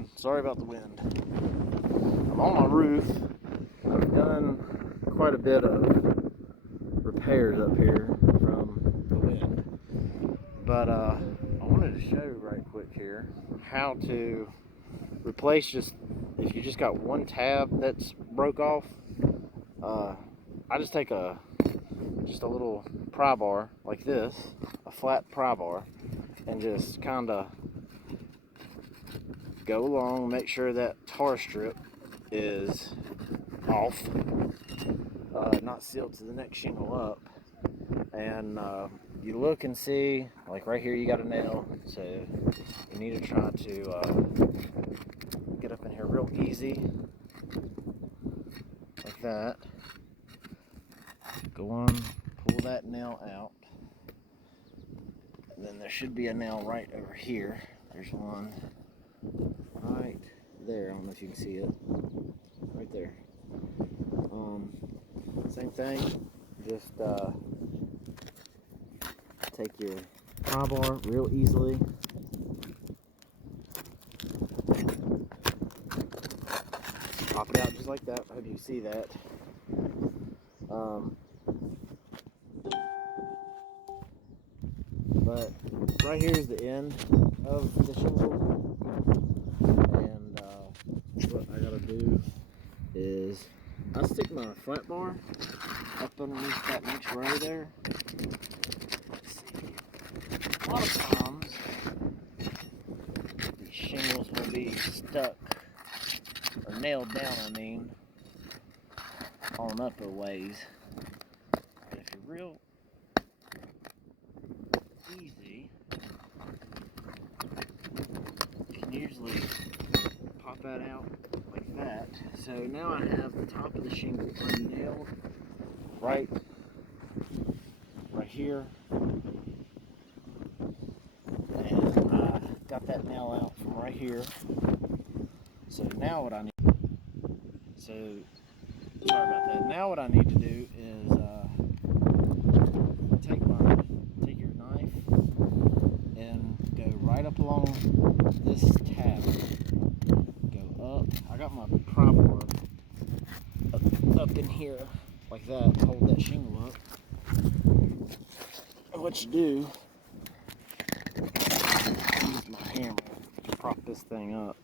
everyone. Sorry about the wind. I'm on my roof. I've done quite a bit of repairs up here from the wind. But I wanted to show you right quick here how to replace if you just got one tab that's broke off. I just take a little pry bar like this, a flat pry bar, and just kind of go along, make sure that tar strip is off, not sealed to the next shingle up, and you look and see, like right here you got a nail, so you need to try to get up in here real easy, like that. Go on, pull that nail out, and then there should be a nail right over here. There's one right there. I don't know if you can see it. Right there. Same thing. Just take your pry bar real easily. Pop it out just like that. I hope you see that. But right here is the end of the shingle, and what I gotta do is I stick my flat bar up underneath that next row there. Let's see. A lot of times these shingles will be stuck or nailed down, on up a ways. But if you're real easy, you can usually pop that out like that. So now I have the top of the shingle unnailed right here, and I got that nail out from right here. So now what I need, sorry about that. Now what I need to do is take your knife and go right up along this tab. Go up. I got my pry bar up in here like that. Hold that shingle up. And what you do, use my hammer to prop this thing up.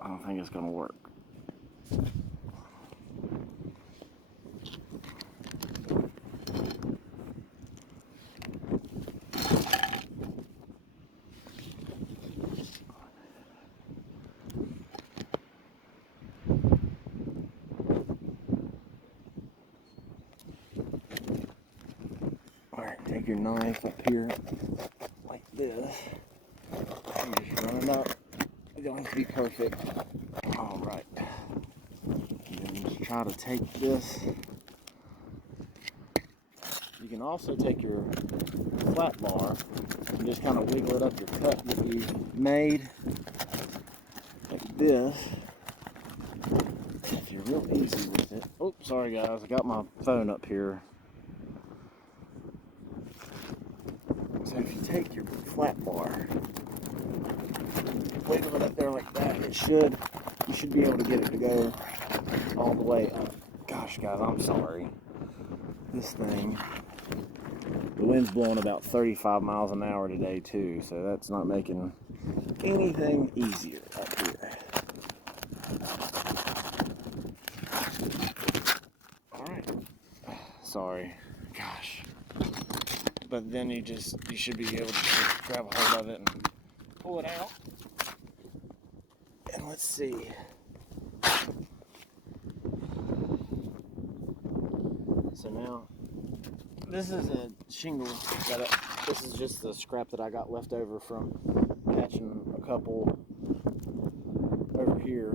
I don't think it's gonna work. Alright, take your knife up here like this. And just run it up. It don't have to be perfect. Alright. And then just try to take this. You can also take your flat bar and just kind of wiggle it up your cut that you made. Like this. If you're real easy with it. Oh, sorry guys, I got my phone up here. So if you take your flat bar, wiggle it up there like that, you should be able to get it to go all the way up. Gosh guys, I'm sorry. This thing, the wind's blowing about 35 miles an hour today too, so that's not making anything easier up here. Alright, sorry, gosh. But then you should be able to just grab a hold of it and pull it out. And let's see. So now, this is a shingle this is just the scrap that I got left over from catching a couple over here.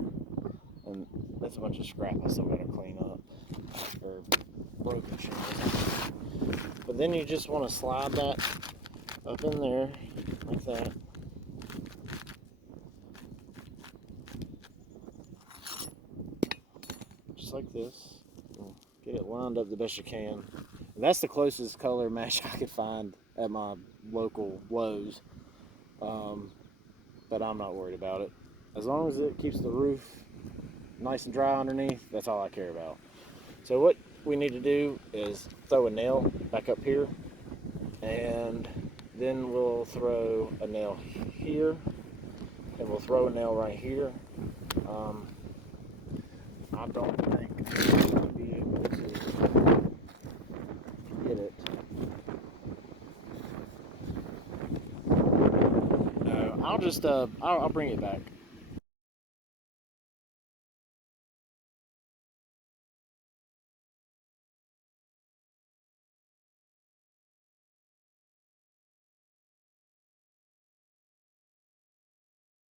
And that's a bunch of scrap I still gotta clean up, or broken shingles. But then you just want to slide that up in there like that. Just like this. Get it lined up the best you can. And that's the closest color match I could find at my local Lowe's. but I'm not worried about it. As long as it keeps the roof nice and dry underneath, that's all I care about. So what we need to do is throw a nail back up here, and then we'll throw a nail here, and we'll throw a nail right here. I don't think I'm going to be able to get it. No, I'll just I'll bring it back.